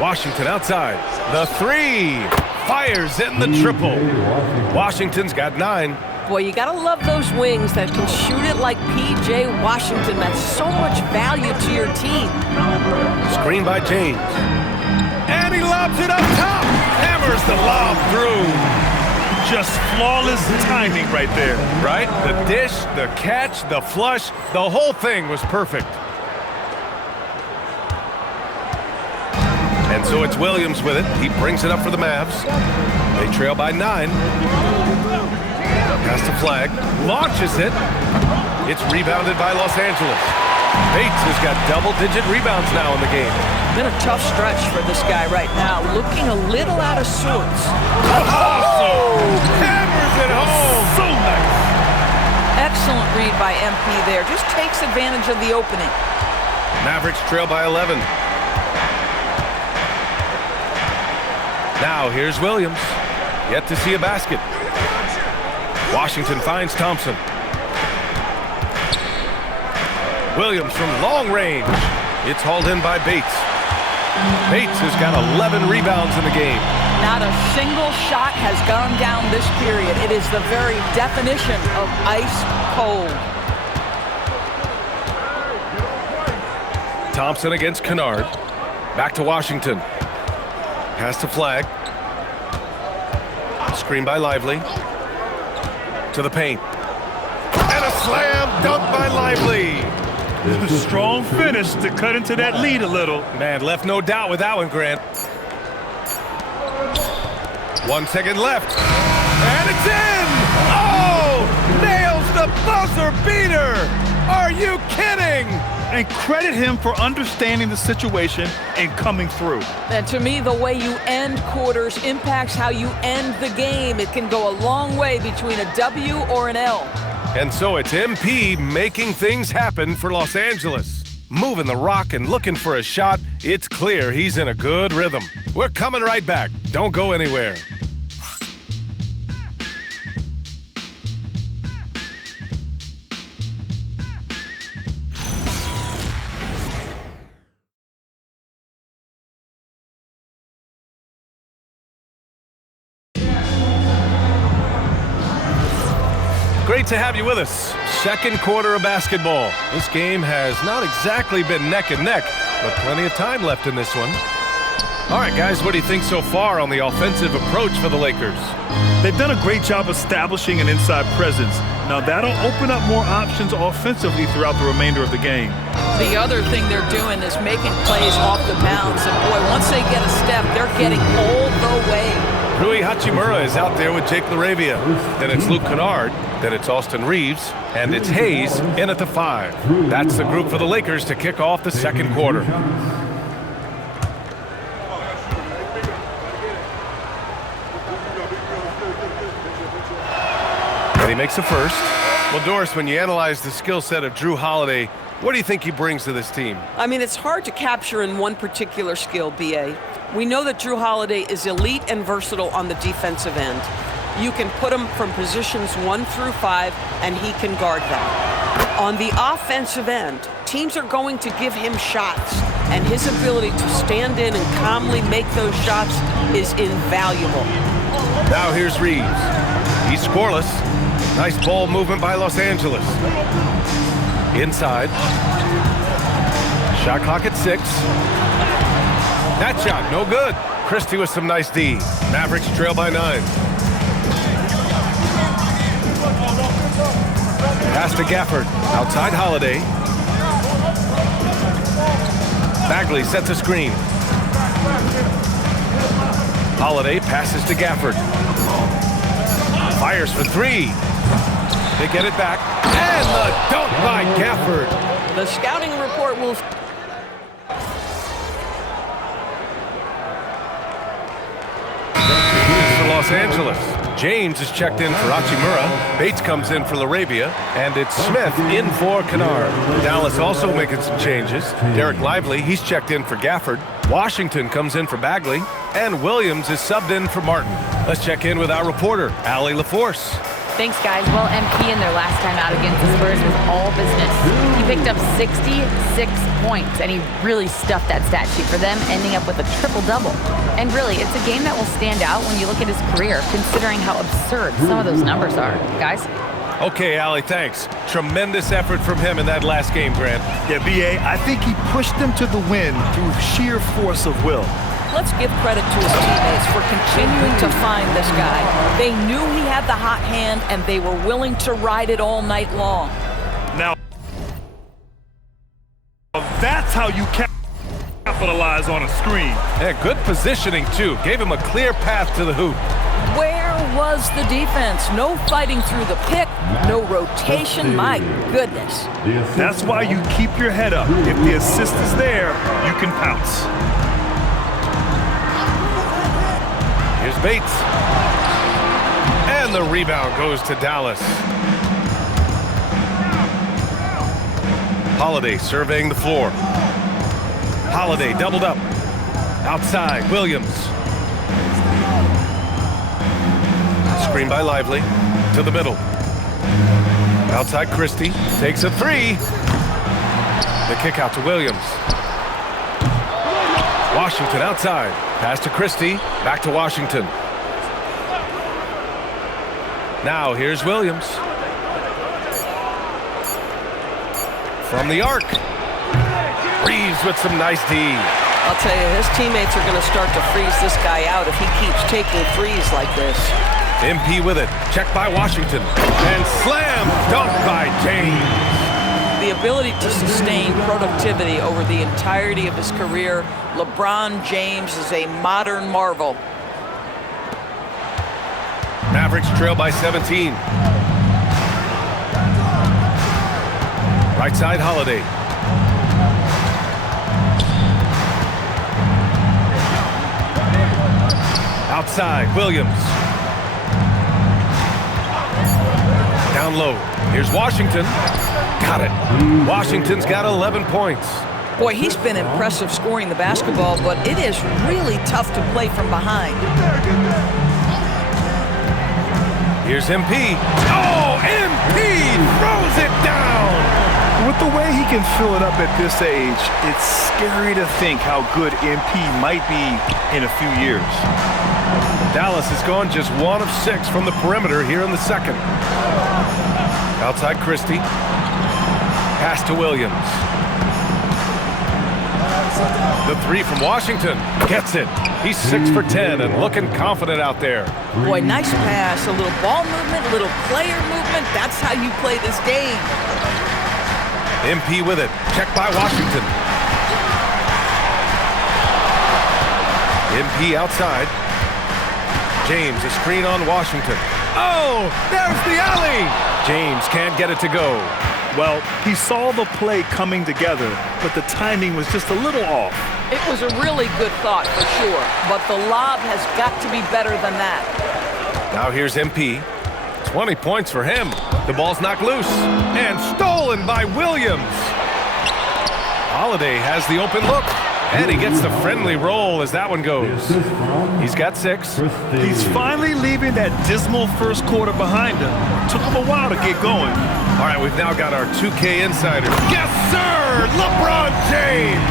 Washington outside. The three. Fires in the triple. Washington's got 9. Boy, you gotta love those wings that can shoot it like P.J. Washington. That's so much value to your team. Screen by James. And he lobs it up top. Hammers the lob through. Just flawless timing right there. Right? The dish, the catch, the flush, the whole thing was perfect. And so it's Williams with it. He brings it up for the Mavs. They trail by 9. Pass the flag. Launches it. It's rebounded by Los Angeles. Bates has got double-digit rebounds now in the game. Been a tough stretch for this guy right now. Looking a little out of sorts. Oh! Hammers it home. So nice. Excellent read by MP there. Just takes advantage of the opening. Mavericks trail by 11. Now here's Williams. Yet to see a basket. Washington finds Thompson. Williams from long range. It's hauled in by Bates. Bates has got 11 rebounds in the game. Not a single shot has gone down this period. It is the very definition of ice cold. Thompson against Kennard. Back to Washington. Pass to Flag. Screen by Lively. To the paint. And a slam dunk by Lively. A strong finish to cut into that lead a little. Man, left no doubt with that one, Grant. 1 second left. And it's in! Oh! Nails the buzzer beater! Are you kidding? And credit him for understanding the situation and coming through. And to me, the way you end quarters impacts how you end the game. It can go a long way between a W or an L. And so it's MP making things happen for Los Angeles. Moving the rock and looking for a shot. It's clear he's in a good rhythm. We're coming right back. Don't go anywhere. Great to have you with us. Second quarter of basketball. This game has not exactly been neck and neck, but plenty of time left in this one. All right, guys, what do you think so far on the offensive approach for the Lakers? They've done a great job establishing an inside presence. Now that'll open up more options offensively throughout the remainder of the game. The other thing they're doing is making plays off the bounce. And boy, once they get a step, they're getting all the way. Rui Hachimura is out there with Jake LaRavia. Then it's Luke Kennard. Then it's Austin Reeves. And it's Hayes in at the 5. That's the group for the Lakers to kick off the second quarter. And he makes the first. Well, Doris, when you analyze the skill set of Jrue Holiday, what do you think he brings to this team? I mean, it's hard to capture in one particular skill, B.A. We know that Jrue Holiday is elite and versatile on the defensive end. You can put him from positions 1 through 5, and he can guard them. On the offensive end, teams are going to give him shots, and his ability to stand in and calmly make those shots is invaluable. Now here's Reeves. He's scoreless. Nice ball movement by Los Angeles. Inside. Shot clock at 6. That shot, no good. Christie with some nice D. Mavericks trail by 9. Pass to Gafford. Outside Holiday. Bagley sets a screen. Holiday passes to Gafford. Fires for 3. They get it back. And the dunk by Gafford. The scouting report will... For Los Angeles. James is checked in for Hachimura. Bates comes in for LaRavia. And it's Smith in for Kennard. Dallas also making some changes. Derek Lively, he's checked in for Gafford. Washington comes in for Bagley. And Williams is subbed in for Martin. Let's check in with our reporter, Allie LaForce. Thanks, guys. Well, MP in their last time out against the Spurs was all business. He picked up 66 points, and he really stuffed that stat sheet for them, ending up with a triple-double. And really, it's a game that will stand out when you look at his career, considering how absurd some of those numbers are. Guys? Okay, Allie, thanks. Tremendous effort from him in that last game, Grant. Yeah, B.A., I think he pushed them to the win through sheer force of will. Let's give credit to his teammates for continuing to find this guy. They knew he had the hot hand, and they were willing to ride it all night long. Now, that's how you capitalize on a screen. Yeah, good positioning, too. Gave him a clear path to the hoop. Where was the defense? No fighting through the pick, no rotation. My goodness. That's why you keep your head up. If the assist is there, you can pounce. Here's Bates. And the rebound goes to Dallas. Holiday surveying the floor. Holiday doubled up. Outside, Williams. Screen by Lively. To the middle. Outside, Christie. Takes a three. The kick out to Williams. Washington outside. Pass to Christie. Back to Washington. Now here's Williams. From the arc. Reeves with some nice D. I'll tell you, his teammates are going to start to freeze this guy out if he keeps taking threes like this. MP with it. Check by Washington. And slam dunk by James. The ability to sustain productivity over the entirety of his career, LeBron James is a modern marvel. Mavericks trail by 17. Right side, Holiday. Outside, Williams. Down low. Here's Washington. Got it. Washington's got 11 points. Boy, he's been impressive scoring the basketball, but it is really tough to play from behind. Here's MP. Oh, MP throws it down. With the way he can fill it up at this age, it's scary to think how good MP might be in a few years. Dallas has gone just 1 of 6 from the perimeter here in the second. Outside Christie. Pass to Williams. The three from Washington. Gets it. He's 6 for 10 and looking confident out there. Boy, nice pass. A little ball movement, a little player movement. That's how you play this game. MP with it. Check by Washington. MP outside. James, a screen on Washington. Oh, there's the alley. James can't get it to go. Well, he saw the play coming together, but the timing was just a little off. It was a really good thought for sure, but the lob has got to be better than that. Now here's MP. 20 points for him. The ball's knocked loose and stolen by Williams. Holiday has the open look, and he gets the friendly roll as that one goes. He's got 6. He's finally leaving that dismal first quarter behind him. Took him a while to get going. All right, we've now got our 2K insider. Yes, sir! LeBron James!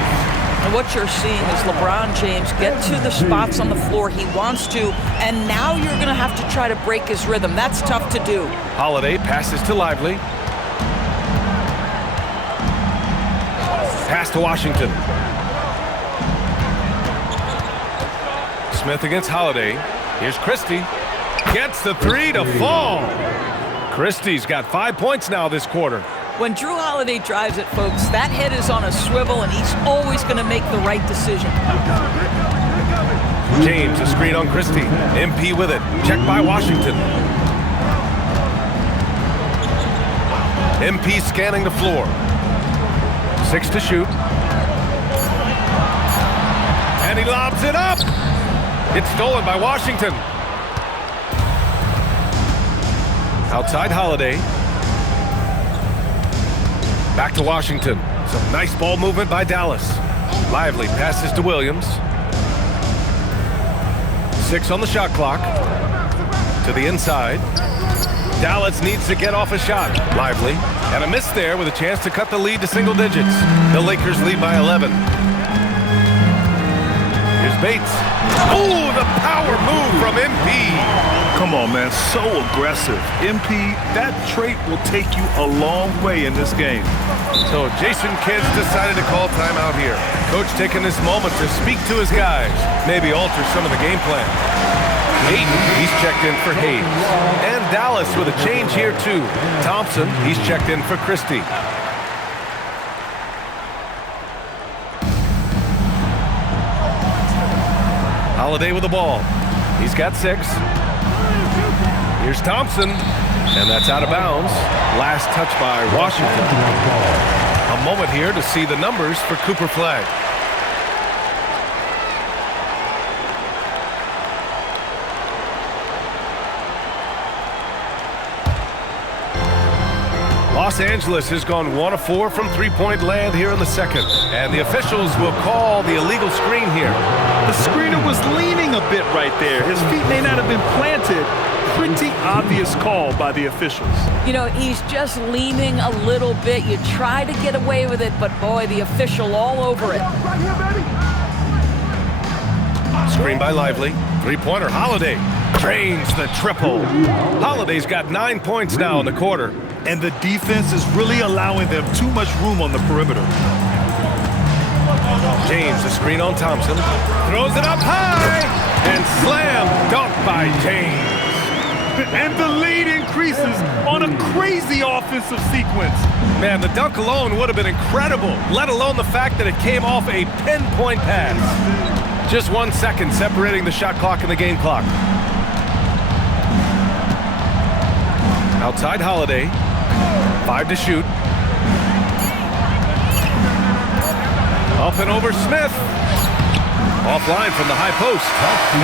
And what you're seeing is LeBron James get to the spots on the floor he wants to, and now you're going to have to try to break his rhythm. That's tough to do. Holiday passes to Lively. Pass to Washington. Smith against Holiday. Here's Christie. Gets the 3 to fall. Christie's got 5 points now this quarter. When Jrue Holiday drives it, folks, that head is on a swivel, and he's always going to make the right decision. James, a screen on Christie. MP with it. Checked by Washington. MP scanning the floor. 6 to shoot. And he lobs it up. It's stolen by Washington. Outside Holiday. Back to Washington. Some nice ball movement by Dallas. Lively passes to Williams. 6 on the shot clock. To the inside. Dallas needs to get off a shot. Lively. And a miss there with a chance to cut the lead to single digits. The Lakers lead by 11. Here's Bates. Oh, the power move from MP. Come on, man. So aggressive. MP, that trait will take you a long way in this game. So Jason Kidd's decided to call timeout here. Coach taking this moment to speak to his guys. Maybe alter some of the game plan. Hayden, he's checked in for Hayes. And Dallas with a change here too. Thompson, he's checked in for Christie. Holiday with the ball. He's got 6. Here's Thompson, and that's out of bounds. Last touch by Washington. A moment here to see the numbers for Cooper Flagg. Los Angeles has gone 1 of 4 from three-point land here in the second. And the officials will call the illegal screen here. The screener was leaning a bit right there. His feet may not have been planted. Pretty obvious call by the officials. You know, he's just leaning a little bit. You try to get away with it, but boy, the official all over it. Screen by Lively. Three-pointer, Holiday. Drains the triple. Holiday's got 9 points now in the quarter. And the defense is really allowing them too much room on the perimeter. James, a screen on Thompson. Throws it up high. And slam dunk by James. And the lead increases on a crazy offensive sequence. Man, the dunk alone would have been incredible, let alone the fact that it came off a pinpoint pass. Just 1 second separating the shot clock and the game clock. Outside Holiday. 5 to shoot. Up and over Smith. Offline from the high post.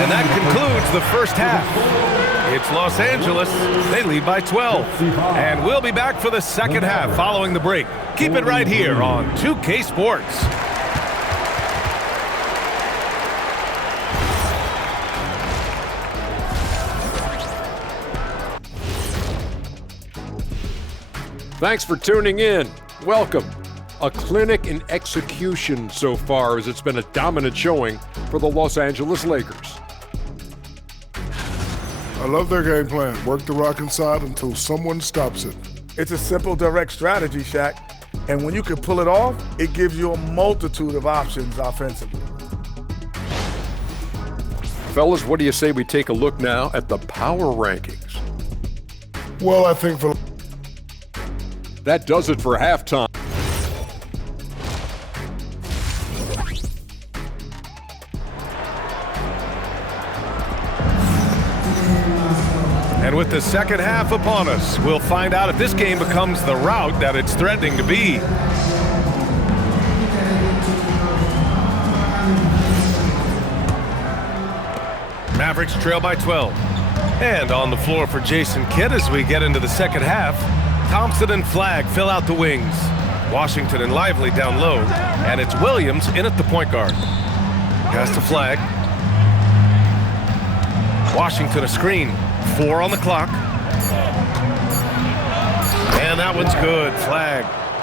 And that concludes the first half. It's Los Angeles. They lead by 12. And we'll be back for the second half following the break. Keep it right here on 2K Sports. Thanks for tuning in. Welcome. A clinic in execution so far, as it's been a dominant showing for the Los Angeles Lakers. I love their game plan. Work the rock inside until someone stops it. It's a simple, direct strategy, Shaq. And when you can pull it off, it gives you a multitude of options offensively. Fellas, what do you say we take a look now at the power rankings? Well, I think for That does it for halftime. And with the second half upon us, we'll find out if this game becomes the rout that it's threatening to be. Mavericks trail by 12. And on the floor for Jason Kidd as we get into the second half, Thompson and Flagg fill out the wings. Washington and Lively down low. And it's Williams in at the point guard. Pass to Flagg. Washington a screen. 4 on the clock. And that one's good.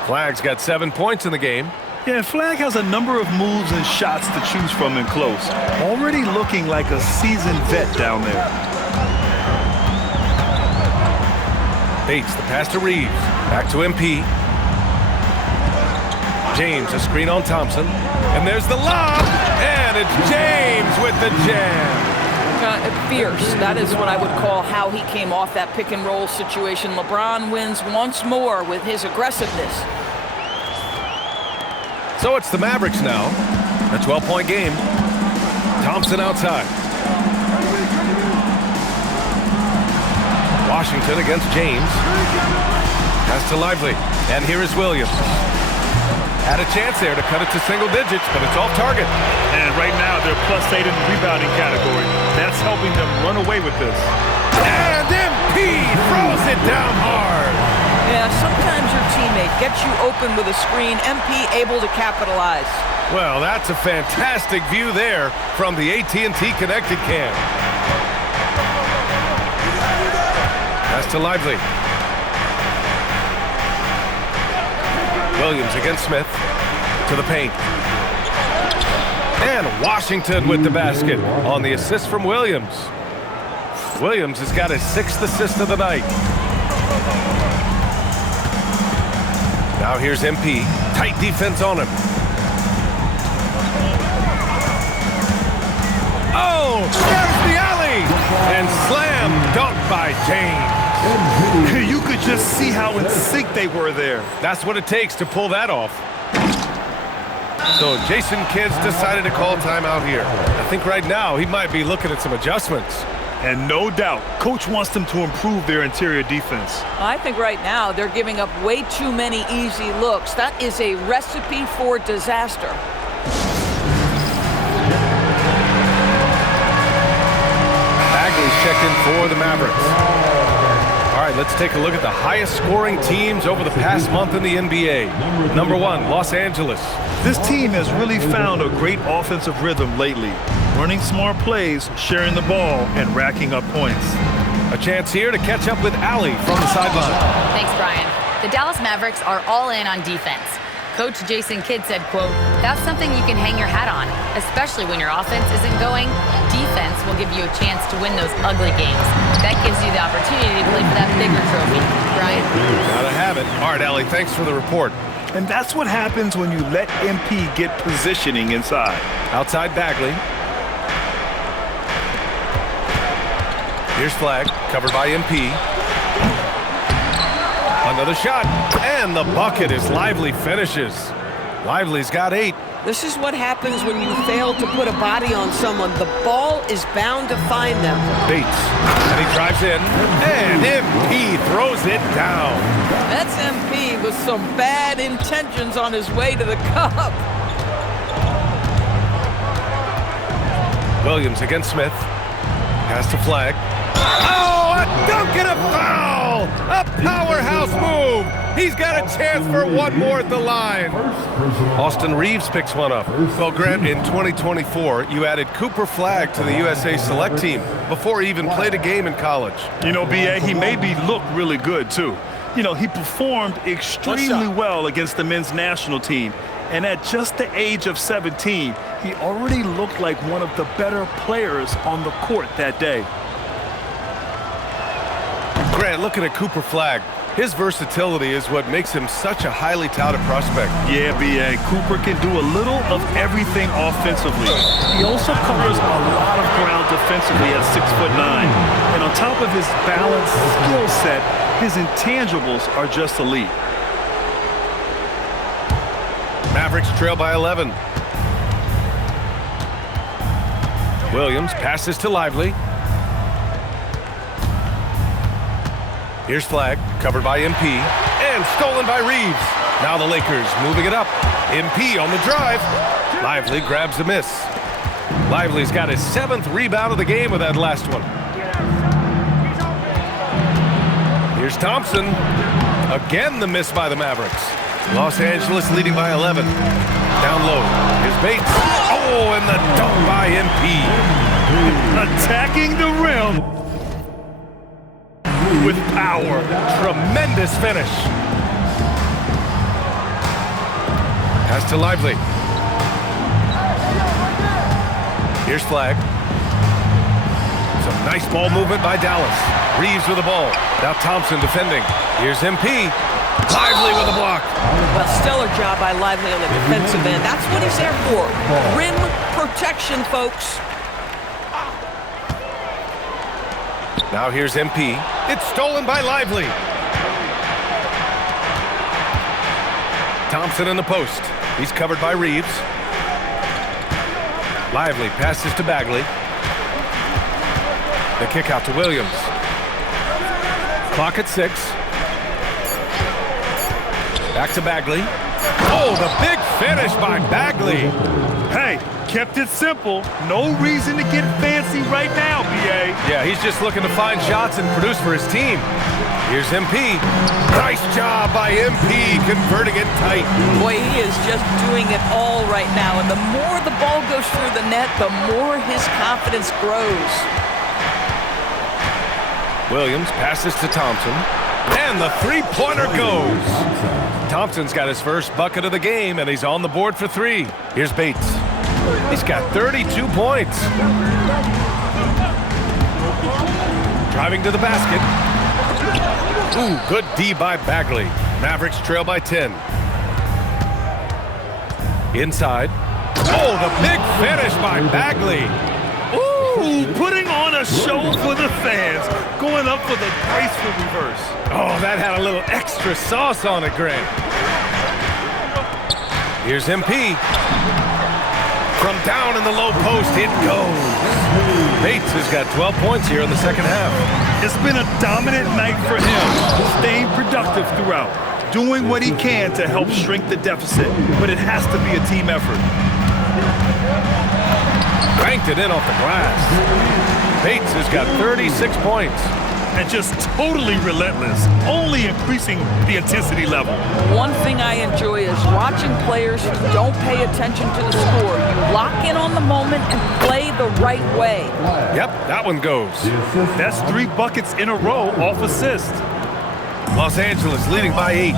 Flagg's got 7 points in the game. Yeah, Flagg has a number of moves and shots to choose from in close. Already looking like a seasoned vet down there. Bates, the pass to Reeves. Back to MP. James, a screen on Thompson. And there's the lob. And it's James with the jam. Fierce. That is what I would call how he came off that pick and roll situation. LeBron wins once more with his aggressiveness. So it's the Mavericks now. A 12-point game. Thompson outside. Washington against James. Pass to Lively. And here is Williams. Had a chance there to cut it to single digits, but it's off target. And right now, they're +8 in the rebounding category. That's helping them run away with this. And MP throws it down hard. Yeah, sometimes your teammate gets you open with a screen. MP able to capitalize. Well, that's a fantastic view there from the AT&T Connected Cam. Pass to Lively. Williams against Smith. To the paint. And Washington with the basket on the assist from Williams. Williams has got his 6th assist of the night. Now here's MP. Tight defense on him. Oh, there's the alley! And slam dunk by James. You could just see how in sync they were there. That's what it takes to pull that off. So Jason Kidd's decided to call timeout here. I think right now he might be looking at some adjustments. And no doubt, Coach wants them to improve their interior defense. I think right now they're giving up way too many easy looks. That is a recipe for disaster. Bagley's checked in for the Mavericks. All right, let's take a look at the highest scoring teams over the past month in the NBA. Number 1, Los Angeles. This team has really found a great offensive rhythm lately, running smart plays, sharing the ball, and racking up points. A chance here to catch up with Allie from the sideline. Thanks, Brian. The Dallas Mavericks are all in on defense. Coach Jason Kidd said, quote, "That's something you can hang your hat on, especially when your offense isn't going. Defense will give you a chance to win those ugly games. That gives you the opportunity to play for that bigger trophy." Brian? Gotta have it. All right, Allie, thanks for the report. And that's what happens when you let MP get positioning inside. Outside Bagley. Here's Flag, covered by MP. Another shot, and the bucket is Lively finishes. Lively's got 8. This is what happens when you fail to put a body on someone. The ball is bound to find them. Bates, and he drives in, and MP throws it down. That's MP with some bad intentions on his way to the cup. Williams against Smith. Pass to Flag. Oh, a dunk and a foul! A powerhouse move! He's got a chance for one more at the line. Austin Reeves picks one up. Well, Grant, in 2024, you added Cooper Flag to the USA Select team before he even played a game in college. You know, B.A., he made me look really good, too. You know, he performed extremely well against the men's national team. And at just the age of 17, he already looked like one of the better players on the court that day. Grant, looking at Cooper Flag, his versatility is what makes him such a highly touted prospect. Yeah, B.A., Cooper can do a little of everything offensively. He also covers a lot of ground defensively at 6'9". And on top of his balanced skill set, his intangibles are just elite. Mavericks trail by 11. Williams passes to Lively. Here's Flag, covered by MP, and stolen by Reeves. Now the Lakers moving it up. MP on the drive. Lively grabs the miss. Lively's got his 7th rebound of the game with that last one. Here's Thompson. Again, the miss by the Mavericks. Los Angeles leading by 11. Down low. Here's Bates. Oh, and the dunk by MP. Attacking the rim with power. Tremendous finish. Pass to Lively. Here's Flag. Some nice ball movement by Dallas. Reeves with the ball. Now Thompson defending. Here's MP. Lively with a block. Well, stellar job by Lively on the defensive end. That's what he's there for. Rim protection, folks. Now here's MP. It's stolen by Lively. Thompson in the post. He's covered by Reeves. Lively passes to Bagley. The kick out to Williams. Clock at 6. Back to Bagley. Oh, the big finish by Bagley. Hey, kept it simple. No reason to get fancy right now, B.A. Yeah, he's just looking to find shots and produce for his team. Here's MP. Nice job by MP converting it tight. Boy, he is just doing it all right now. And the more the ball goes through the net, the more his confidence grows. Williams passes to Thompson, and the three-pointer goes. Thompson's got his first bucket of the game, and he's on the board for 3. Here's Bates. He's got 32 points. Driving to the basket. Ooh, good D by Bagley. Mavericks trail by 10. Inside. Oh, the big finish by Bagley. Ooh, putting on a show for the fans. Going up for the graceful reverse. Oh, that had a little extra sauce on it, Grant. Here's MP. From down in the low post, it goes. Bates has got 12 points here in the second half. It's been a dominant night for him, staying productive throughout, doing what he can to help shrink the deficit, but it has to be a team effort. Banked it in off the glass. Bates has got 36 points. And just totally relentless, only increasing the intensity level. One thing I enjoy is watching players who don't pay attention to the score. You lock in on the moment and play the right way. Yep, that one goes. That's 3 buckets in a row off assist. Los Angeles leading by 8.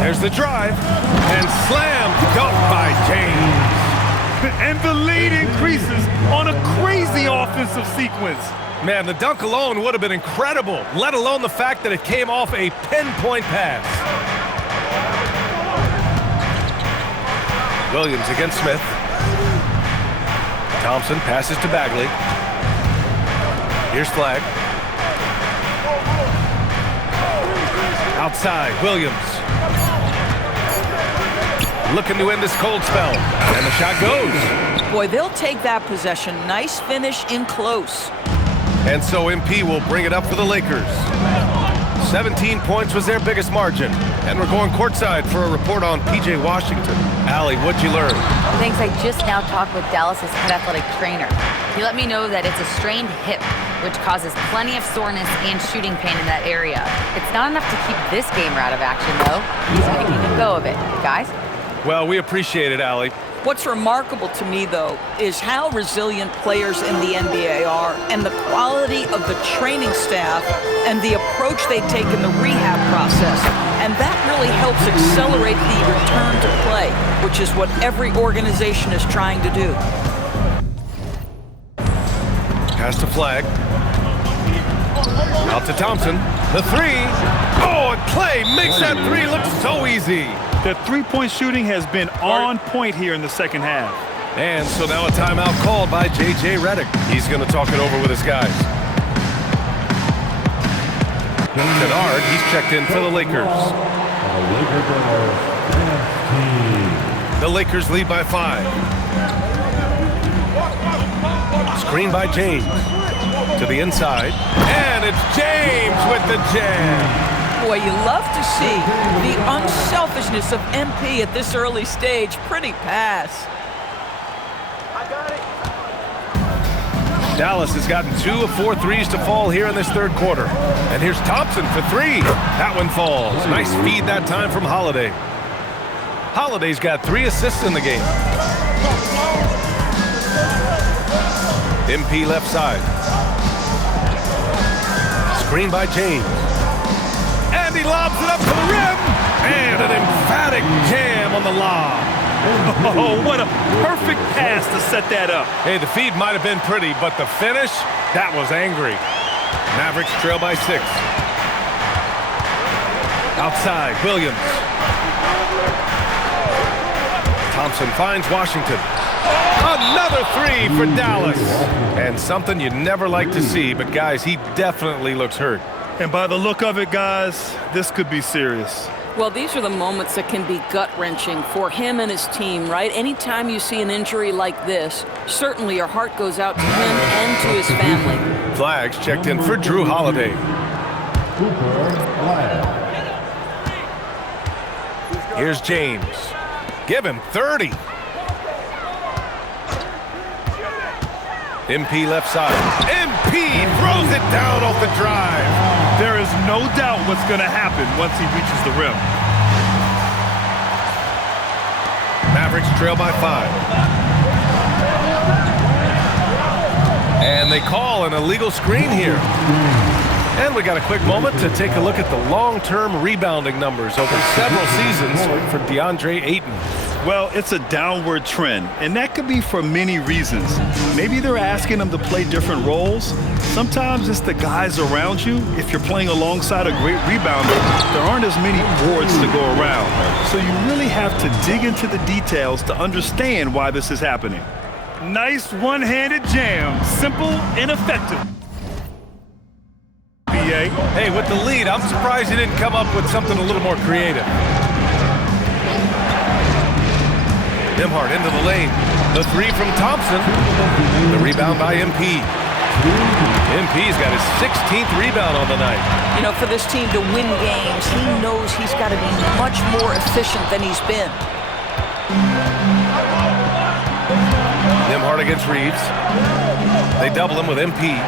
There's the drive, and slam dunk by James. And the lead increases on a crazy offensive sequence. Man, the dunk alone would have been incredible, let alone the fact that it came off a pinpoint pass. Williams against Smith. Thompson passes to Bagley. Here's Flag. Outside, Williams. Looking to end this cold spell. And the shot goes. Boy, they'll take that possession. Nice finish in close. And so MP will bring it up for the Lakers. 17 points was their biggest margin. And we're going courtside for a report on P.J. Washington. Allie, what'd you learn? Thanks, I just now talked with Dallas's head athletic trainer. He let me know that it's a strained hip, which causes plenty of soreness and shooting pain in that area. It's not enough to keep this gamer out of action, though. He's making a go of it. Guys? Well, we appreciate it, Allie. What's remarkable to me, though, is how resilient players in the NBA are and the quality of the training staff and the approach they take in the rehab process. And that really helps accelerate the return to play, which is what every organization is trying to do. Pass to Flag. Out to Thompson. The 3. Oh, and Clay makes that 3 look so easy. The three-point shooting has been on point here in the second half. And so now a timeout called by J.J. Redick. He's going to talk it over with his guys. Kennard, he's checked in for the Lakers. The Lakers lead by 5. Screen by James. To the inside. And it's James with the jam. Boy, you love to see the unselfishness of MP at this early stage. Pretty pass. Dallas has gotten 2 of 4 threes to fall here in this third quarter. And here's Thompson for 3. That one falls. Nice feed that time from Holiday. Holiday's got 3 assists in the game. MP left side. Screen by James. And he lobs it up to the rim. And an emphatic jam on the lob. Oh, what a perfect pass to set that up. Hey, the feed might have been pretty, but the finish, that was angry. Mavericks trail by 6. Outside, Williams. Thompson finds Washington. Another 3 for Dallas. And something you never like to see, but guys, he definitely looks hurt. And by the look of it, guys, this could be serious. Well, these are the moments that can be gut-wrenching for him and his team, right? Anytime you see an injury like this, certainly your heart goes out to him and to his family. Flags checked in for Drew Holiday. Here's James. Give him 30. MP left side. MP throws it down off the drive. There is no doubt what's going to happen once he reaches the rim. Mavericks trail by 5. And they call an illegal screen here. And we got a quick moment to take a look at the long-term rebounding numbers over several seasons for DeAndre Ayton. Well, it's a downward trend, and that could be for many reasons. Maybe they're asking him to play different roles. Sometimes it's the guys around you. If you're playing alongside a great rebounder, there aren't as many boards to go around. So you really have to dig into the details to understand why this is happening. Nice one-handed jam. Simple and effective. BA. Hey, with the lead, I'm surprised he didn't come up with something a little more creative. Nembhard into the lane. The three from Thompson. The rebound by MP. MP's got his 16th rebound on the night. You know, for this team to win games, he knows he's got to be much more efficient than he's been. Nembhard against Reeves. They double him with MP.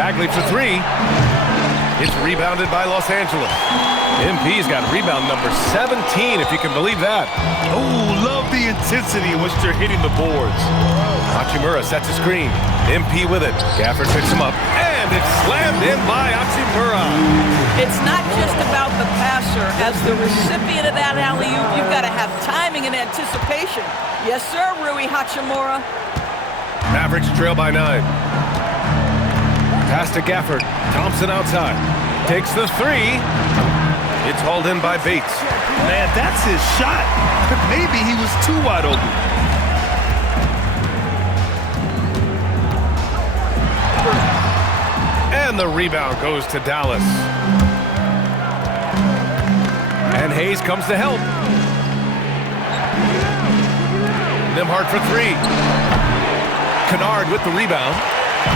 Bagley for three. It's rebounded by Los Angeles. MP's got rebound number 17, if you can believe that. Oh, love the intensity in which they're hitting the boards. Hachimura sets a screen. MP with it. Gafford picks him up. And it's slammed in by Hachimura. It's not just about the passer. As the recipient of that alley-oop, you've got to have timing and anticipation. Yes, sir, Rui Hachimura. Mavericks trail by 9. Pass to Gafford. Thompson outside. Takes the three. It's hauled in by Bates. Man, that's his shot. But maybe he was too wide open. And the rebound goes to Dallas. And Hayes comes to help. Nembhard for three. Kennard with the rebound.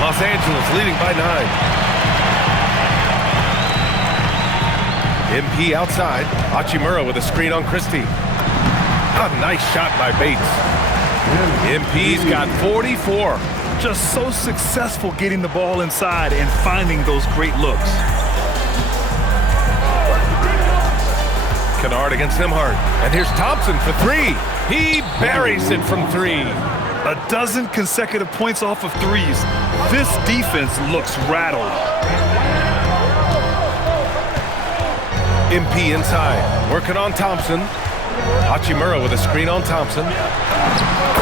Los Angeles leading by 9. MP outside. Hachimura with a screen on Christie. A nice shot by Bates. MP's got 44. Just so successful getting the ball inside and finding those great looks. Kennard against Nembhard. And here's Thompson for three. He buries it from three. A dozen consecutive points off of threes. This defense looks rattled. MP inside, working on Thompson. Hachimura with a screen on Thompson.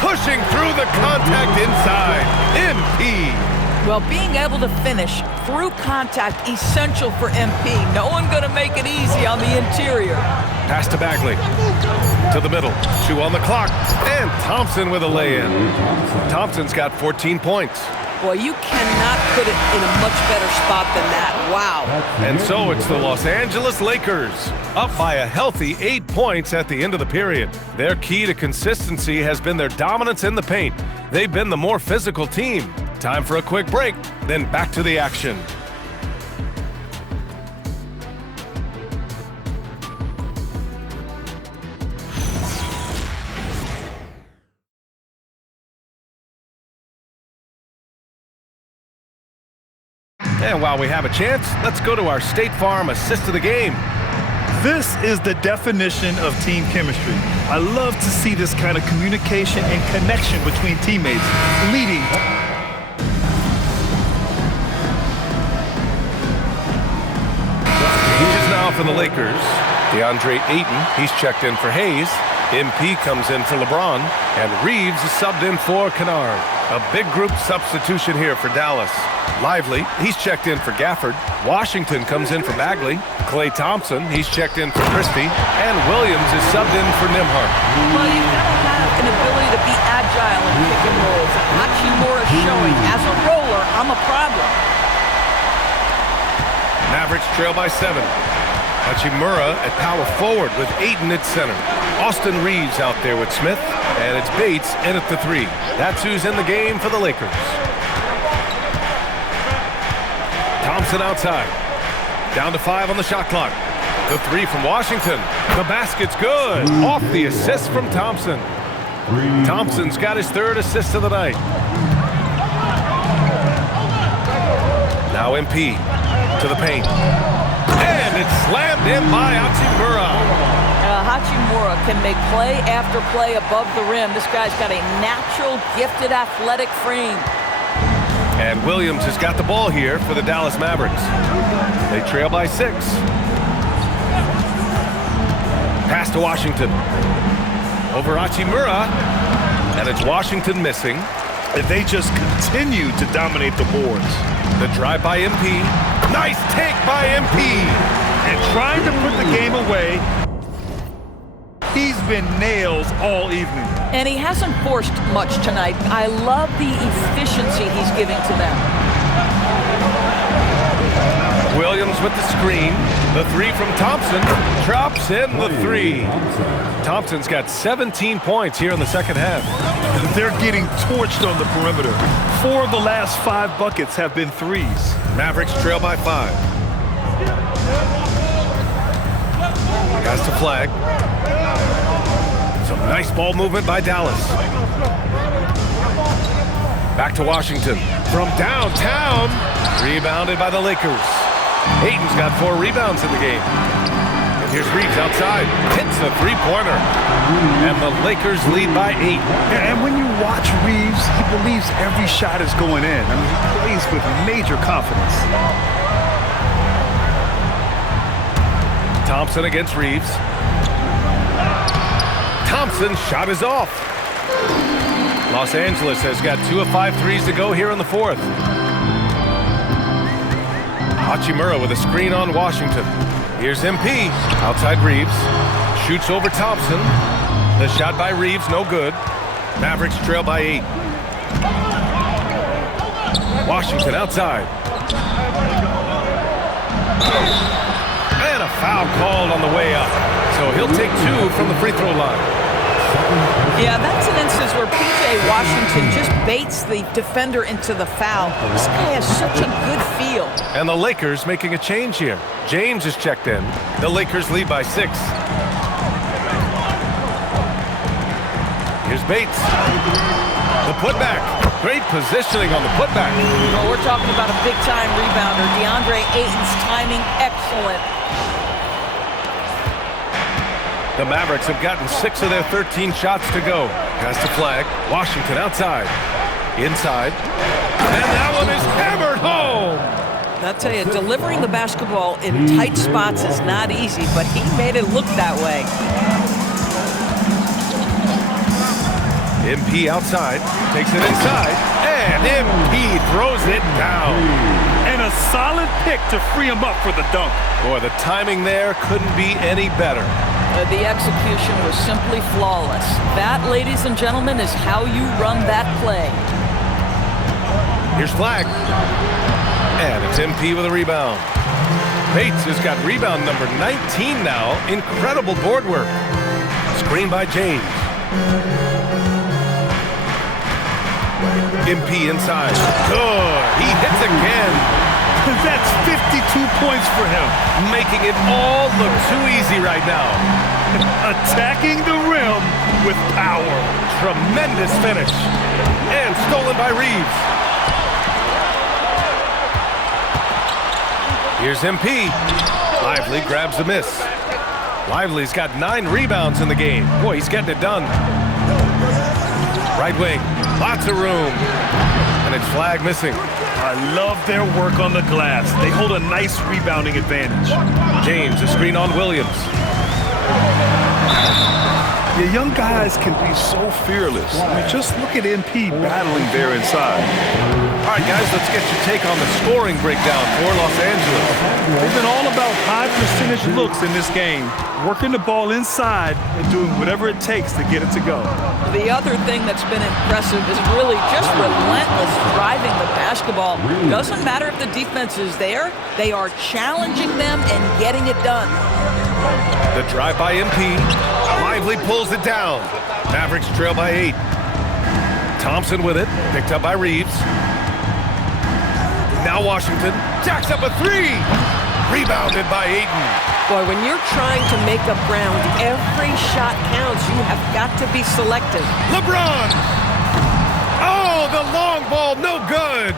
Pushing through the contact inside. MP. Well, being able to finish through contact, essential for MP. No one going to make it easy on the interior. Pass to Bagley. To the middle. 2 on the clock. And Thompson with a lay-in. Thompson's got 14 points. Boy, you cannot put it in a much better spot than that. Wow. And so it's the Los Angeles Lakers, up by a healthy 8 points at the end of the period. Their key to consistency has been their dominance in the paint. They've been the more physical team. Time for a quick break, then back to the action. And while we have a chance, let's go to our State Farm assist of the game. This is the definition of team chemistry. I love to see this kind of communication and connection between teammates, leading. Changes now for the Lakers. DeAndre Ayton, he's checked in for Hayes. MP comes in for LeBron. And Reeves is subbed in for Kennard. A big group substitution here for Dallas. Lively, he's checked in for Gafford. Washington comes in for Bagley. Klay Thompson, he's checked in for Christie. And Williams is subbed in for Nembhard. Well, you've got to have an ability to be agile in pick and rolls. Hachimura showing, as a roller, I'm a problem. Mavericks trail by 7. Hachimura at power forward with Ayton at center. Austin Reeves out there with Smith. And it's Bates in at the 3. That's who's in the game for the Lakers. Thompson outside. Down to 5 on the shot clock. The 3 from Washington. The basket's good. Off the assist from Thompson. Thompson's got his 3rd assist of the night. Now MP to the paint. And it's slammed in by Hachimura. Hachimura can make play after play above the rim. This guy's got a natural, gifted, athletic frame. And Williams has got the ball here for the Dallas Mavericks. They trail by 6. Pass to Washington. Over Hachimura. And it's Washington missing. And they just continue to dominate the boards. The drive by MP. Nice take by MP. And trying to put the game away. He's been nails all evening. And he hasn't forced much tonight. I love the efficiency he's giving to them. Williams with the screen. The 3 from Thompson. Drops in the 3. Thompson's got 17 points here in the second half. They're getting torched on the perimeter. 4 of the last 5 buckets have been threes. Mavericks trail by 5. Has to flag. Some nice ball movement by Dallas. Back to Washington. From downtown. Rebounded by the Lakers. Ayton's got 4 rebounds in the game. And here's Reeves outside. Hits a 3-pointer. And the Lakers lead by 8. Yeah, and when you watch Reeves, he believes every shot is going in. I mean, he plays with major confidence. Thompson against Reeves. Thompson's shot is off. Los Angeles has got 2 of 5 threes to go here in the 4th. Hachimura with a screen on Washington. Here's MP. Outside Reeves. Shoots over Thompson. The shot by Reeves, no good. Mavericks trail by 8. Washington outside. And a foul called on the way up. So he'll take 2 from the free throw line. Yeah, that's an instance where P.J. Washington just baits the defender into the foul. This guy has such a good feel. And the Lakers making a change here. James is checked in. The Lakers lead by 6. Here's Bates. The putback. Great positioning on the putback. Well, we're talking about a big-time rebounder. DeAndre Ayton's timing excellent. The Mavericks have gotten 6 of their 13 shots to go. Has to flag. Washington outside. Inside. And that one is hammered home. I'll tell you, delivering the basketball in tight spots is not easy, but he made it look that way. MP outside. Takes it inside. And MP throws it down. And a solid pick to free him up for the dunk. Boy, the timing there couldn't be any better. The execution was simply flawless. That, ladies and gentlemen, is how you run that play. Here's flag. And it's MP with a rebound. Bates has got rebound number 19 now. Incredible board work. Screen by James. MP inside. Good. He hits again. That's 52 points for him. Making it all look too easy right now. Attacking the rim with power. Tremendous finish. And stolen by Reeves. Here's MP. Lively grabs the miss. Lively's got 9 rebounds in the game. Boy, he's getting it done. Right wing. Lots of room. And it's flag missing. I love their work on the glass. They hold a nice rebounding advantage. James, a screen on Williams. The young guys can be so fearless. I mean, just look at MP battling there inside. All right, guys, let's get your take on the scoring breakdown for Los Angeles. They've been all about high percentage looks in this game, working the ball inside and doing whatever it takes to get it to go. The other thing that's been impressive is really just relentless driving the basketball. Doesn't matter if the defense is there, they are challenging them and getting it done. The drive by MP. Lively pulls it down. Mavericks trail by 8. Thompson with it. Picked up by Reeves. Now Washington jacks up a 3. Rebounded by Ayton. Boy, when you're trying to make up ground, every shot counts. You have got to be selective. LeBron! Oh, the long ball, no good.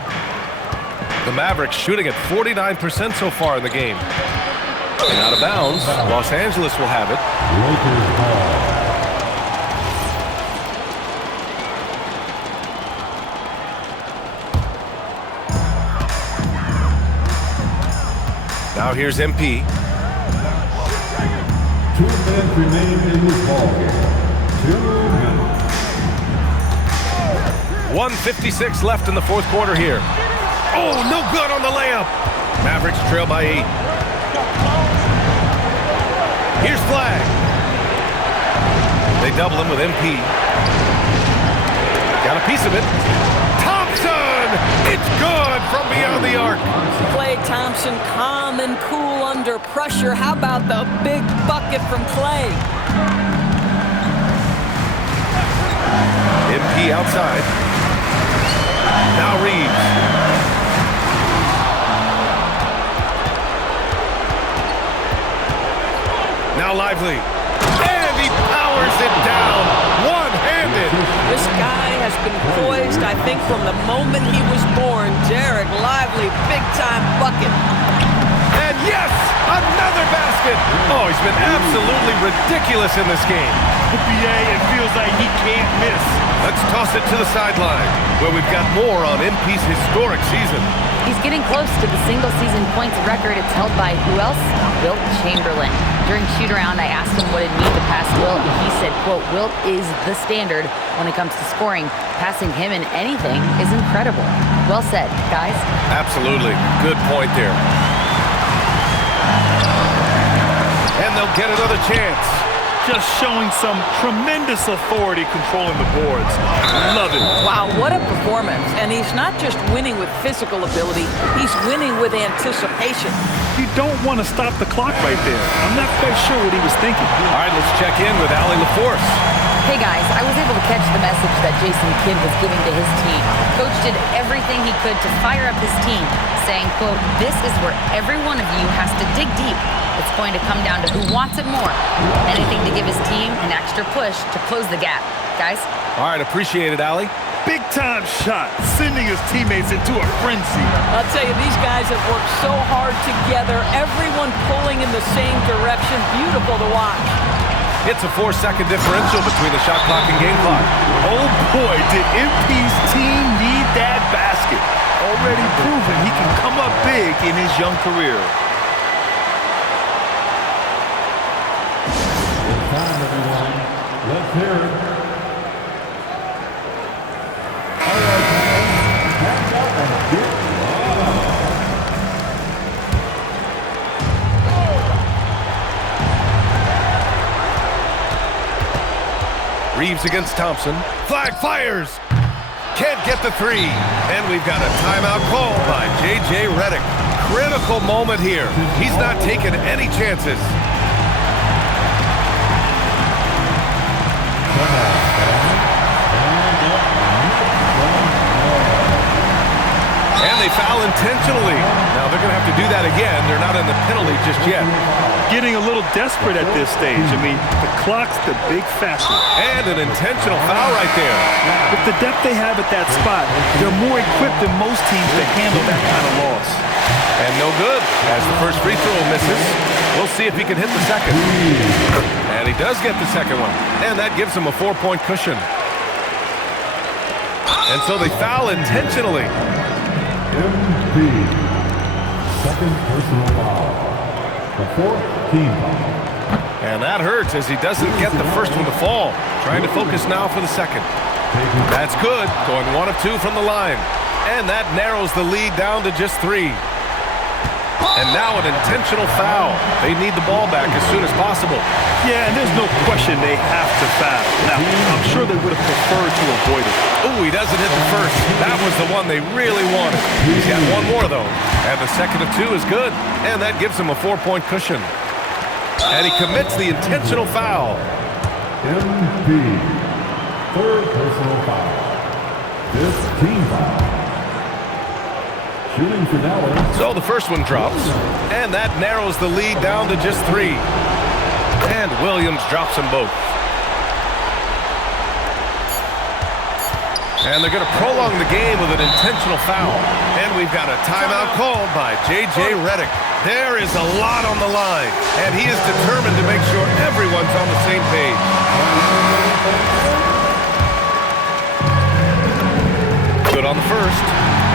The Mavericks shooting at 49% so far in the game. And out of bounds. Los Angeles will have it. Lakers ball. Now here's MP. 2 minutes remain in this ball game. 2 minutes. 1:56 left in the fourth quarter here. Oh, no good on the layup. Mavericks trail by 8. Here's Flag. They double him with MP. Got a piece of it. Thompson! It's good from beyond the arc. Klay Thompson, calm and cool under pressure. How about the big bucket from Klay? MP outside. Now Reeves. Now Lively. And he powers it down. One-handed. This guy has been poised, I think, from the moment he was born. Derek Lively, big-time bucket. And yes, another basket. Oh, he's been absolutely ridiculous in this game. BA, it feels like he can't miss. Let's toss it to the sideline, where we've got more on MP's historic season. He's getting close to the single-season points record. It's held by who else? Wilt Chamberlain. During shoot-around, I asked him what it means to pass Wilt, and he said, quote, Wilt is the standard when it comes to scoring. Passing him in anything is incredible. Well said, guys. Absolutely. Good point there. And they'll get another chance. Just showing some tremendous authority controlling the boards. Love it. Wow, what a performance. And he's not just winning with physical ability, he's winning with anticipation. You don't want to stop the clock right there. I'm not quite sure what he was thinking. All right, let's check in with Allie LaForce. Hey guys, I was able to catch the message that Jason Kidd was giving to his team. Coach did everything he could to fire up his team, saying, quote, this is where every one of you has to dig deep. It's going to come down to who wants it more. Anything to give his team an extra push to close the gap. Guys? All right, appreciate it, Allie. Big-time shot, sending his teammates into a frenzy. I'll tell you, these guys have worked so hard together, everyone pulling in the same direction. Beautiful to watch. It's a 4-second differential between the shot clock and game clock. Oh boy, did MP's team need that basket. Already proven he can come up big in his young career. It's time, everyone. Let's hear it. All right, guys. Back up and get on. Reeves against Thompson. Flag fires. Can't get the three. And we've got a timeout called by J.J. Redick. Critical moment here. He's not taking any chances. And they foul intentionally. Now they're going to have to do that again. They're not in the penalty just yet. Getting a little desperate at this stage. I mean, the clock's the big factor. And an intentional foul right there. With the depth they have at that spot, they're more equipped than most teams to handle that kind of loss. And no good, as the first free throw misses. We'll see if he can hit the second. And he does get the second one. And that gives him a 4-point cushion. And so they foul intentionally. MP. Second personal foul. The fourth team foul. And that hurts as he doesn't get the first one to fall. Trying to focus now for the second. That's good, going 1 of 2 from the line. And that narrows the lead down to just 3. And now an intentional foul. They need the ball back as soon as possible. Yeah, and there's no question they have to foul. Now, I'm sure they would have preferred to avoid it. Ooh, he doesn't hit the first. That was the one they really wanted. He's got one more, though. And the second of 2 is good. And that gives him a 4-point cushion. And he commits the intentional foul. MP. Third personal foul. Fifth team foul. Shooting for Dallas. So the first one drops. And that narrows the lead down to just 3. And Williams drops them both. And they're going to prolong the game with an intentional foul. And we've got a timeout called by J.J. Redick. There is a lot on the line, and he is determined to make sure everyone's on the same page. Good on the first,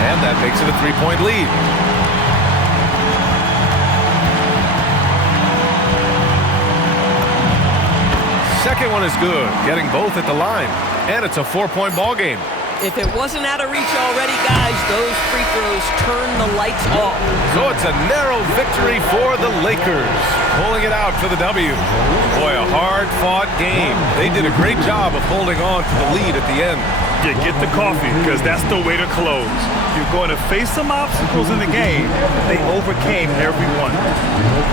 and that makes it a 3-point lead. Second one is good, getting both at the line, and it's a 4-point ball game. If it wasn't out of reach already, guys, those free throws turn the lights off. So it's a narrow victory for the Lakers, pulling it out for the W. Boy, a hard-fought game. They did a great job of holding on to the lead at the end. Yeah, get the coffee, because that's the way to close. You're going to face some obstacles in the game. They overcame every one.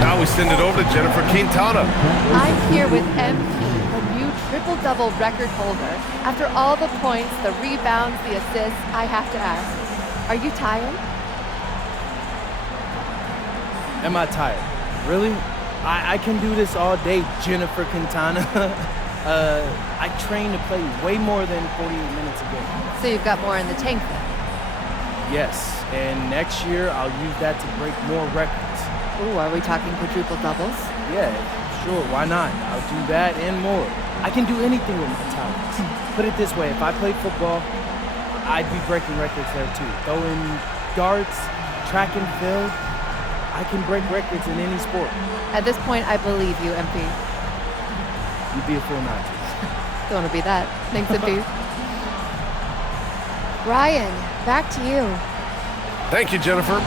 Now we send it over to Jennifer Quintana. I'm here with MP, the new triple-double record holder. After all the points, the rebounds, the assists, I have to ask, are you tired? Am I tired? Really? I can do this all day, Jennifer Quintana. I train to play way more than 48 minutes a game. So you've got more in the tank then? Yes, and next year I'll use that to break more records. Ooh, are we talking quadruple doubles? Yeah, sure, why not? I'll do that and more. I can do anything with my talents. Put it this way, if I played football, I'd be breaking records there too. Throwing darts, track and field, I can break records in any sport. At this point, I believe you, MP. You'd be a fool not to. Don't want to be that. Thanks, MP. Ryan, back to you. Thank you, Jennifer.